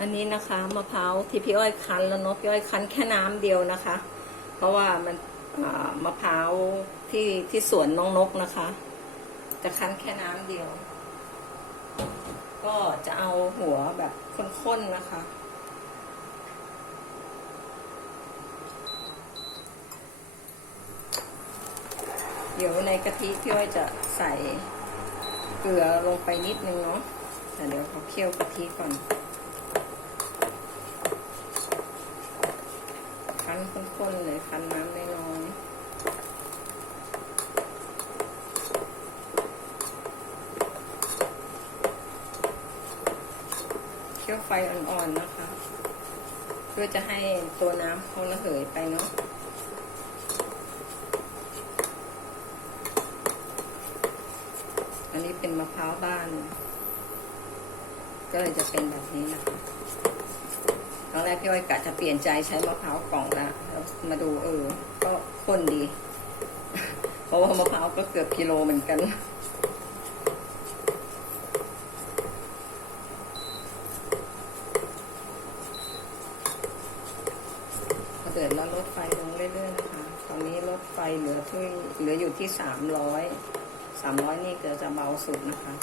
อันนี้นะคะมะพร้าวที่พี่อ้อยคั้นแล้วเนาะพี่อ้อยคั้นแค่น้ำเดียวนะคะ เพราะว่ามันมะพร้าวที่ที่สวนน้องนกนะคะ จะคั้นแค่น้ำเดียว ก็จะเอาหัวแบบข้นๆนะคะ เดี๋ยวในกะทิพี่อ้อยจะใส่เกลือลงไปนิดนึงเนาะแต่เดี๋ยวเขาเคี่ยวกะทิก่อน นข้นๆเลยคั้นน้ำน้อยๆเคี่ยวไฟอ่อนๆนะคะ เพื่อจะให้ตัวน้ำเขาระเหยไปเนาะอันนี้เป็นมะพร้าวบ้าน ก็เลยจะเป็นแบบนี้นะคะ ตอนแรกพี่อ้อยกะจะเปลี่ยนใจใช้มะพร้าวกล่องละแล้วมาดูเออ ก็ข้นดี เพราะว่ามะพร้าวก็เกือบกิโลเหมือนกันพอเดือดแล้วลดไฟลงเรื่อยๆนะคะ ตอนนี้ลดไฟเหลือที่เหลืออยู่ที่สามร้อยสามร้อยนี่เกิดจะเบาสุดนะคะ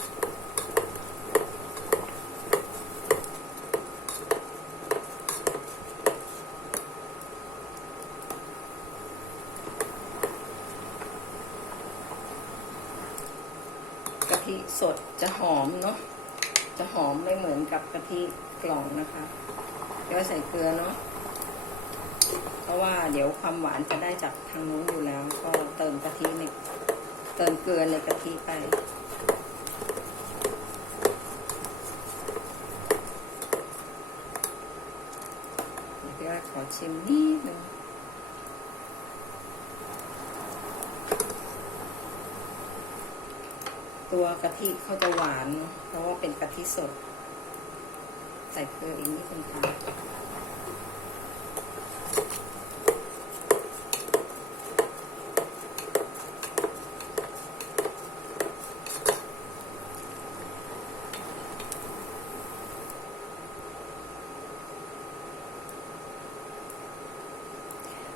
กะทิสดจะหอมเนาะจะหอมไม่เหมือนกับกะทิกล่องนะคะเดี๋ยวใส่เกลือเนาะเพราะว่าเดี๋ยวความหวานจะได้จากทางนู้นอยู่แล้ว ก็เติมกะทิในเติมเกลือในกะทิไปเดี๋ยวขอชิมนิดนึง ตัวกะทิเขาจะหวาน เพราะว่าเป็นกะทิสด ใส่เกลืออีกนิดนึงค่ะ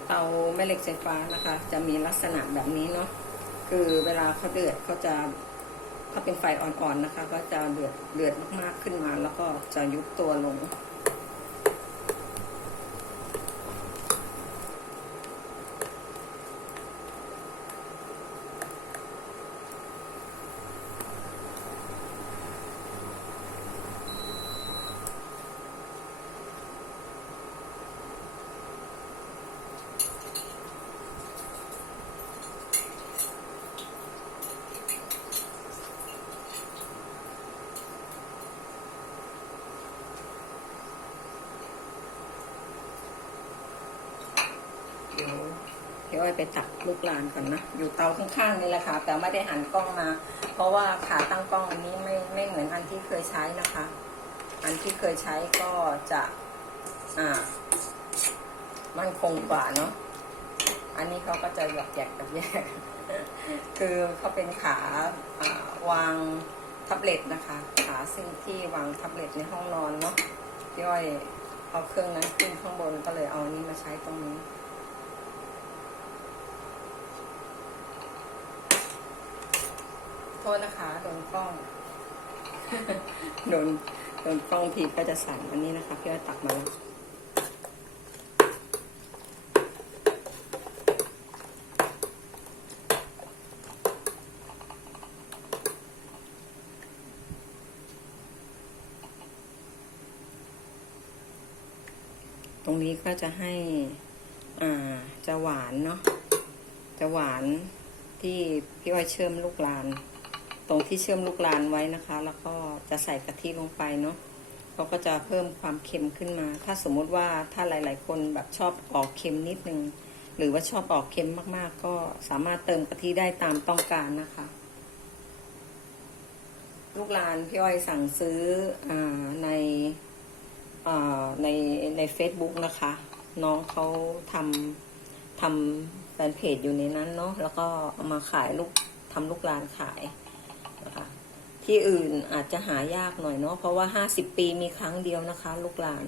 เตาแม่เหล็กไฟฟ้านะคะ จะมีลักษณะแบบนี้เนาะคือเวลาเขาเดือดเขาจะ ถ้าเป็นไฟอ่อนๆนะคะ ก็จะเดือดเดือดมากๆขึ้นมา แล้วก็จะยุบตัวลง เดี๋ยว เดี๋ยวอ้อยไปตักลูกลานก่อนนะ อยู่เตาข้างๆนี่แหละค่ะ แต่ไม่ได้หันกล้องมา เพราะว่าขาตั้งกล้องอันนี้ไม่ไม่เหมือนอันที่เคยใช้นะคะ อันที่เคยใช้ก็จะอ่ามันคงกว่าเนาะ อันนี้เขาก็จะหยักแยกกับแยก คือเขาเป็นขาอ่าวางแท็บเล็ตนะคะ ขาซึ่งที่วางแท็บเล็ตในห้องนอนเนาะพี่อ้อยเอาเครื่องนั้นขึ้นข้างบนก็เลยเอาอันนี้มาใช้ตรงนี้ โท ษนะคะ โดนกล้อง โดนโดนกล้องทีก็จะสั่นอันนี้นะคะพี่อ้อยตักมาแล้วตรงนี้ก็จะให้อ่าจะหวานเนาะจะหวานที่พี่อ้อยเชื่อมลูกลาน ตรงที่เชื่อมลูกลานไว้นะคะ แล้วก็จะใส่กะทิลงไปเนาะเขาก็จะเพิ่มความเค็มขึ้นมา ถ้าสมมุติว่าถ้าหลาย ๆ คนแบบชอบออกเค็มนิดนึง หรือว่าชอบออกเค็มมาก ๆ ก็สามารถเติมกะทิได้ตามต้องการนะคะ ลูกลานพี่อ้อยสั่งซื้ออในอในใน Facebook นะคะ น้องเขาทำทำแฟนเพจอยู่ในนั้นเนาะแล้วก็เอามาขายลูกทำลูกลานขาย นะคะที่อื่นอาจจะหายากหน่อยเนาะเพราะว่าห้าสิบปีมีครั้งเดียวนะคะ ลูกหลาน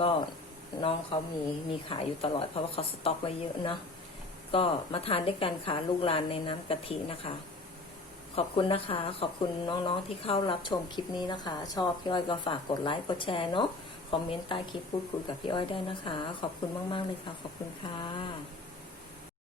ก็น้องเขามีมีขายอยู่ตลอดเพราะว่าเขาสต็อกไว้เยอะนะก็มาทานด้วยกันค่ะลูกหลานในน้ำกะทินะคะ ขอบคุณนะคะ ขอบคุณน้องๆที่เข้ารับชมคลิปนี้นะคะ ชอบพี่อ้อยก็ฝากกดไลค์กดแชร์เนาะคอมเมนต์ใต้คลิปพูดคุยกับพี่อ้อยได้นะคะ ขอบคุณมากๆเลยค่ะ ขอบคุณค่ะ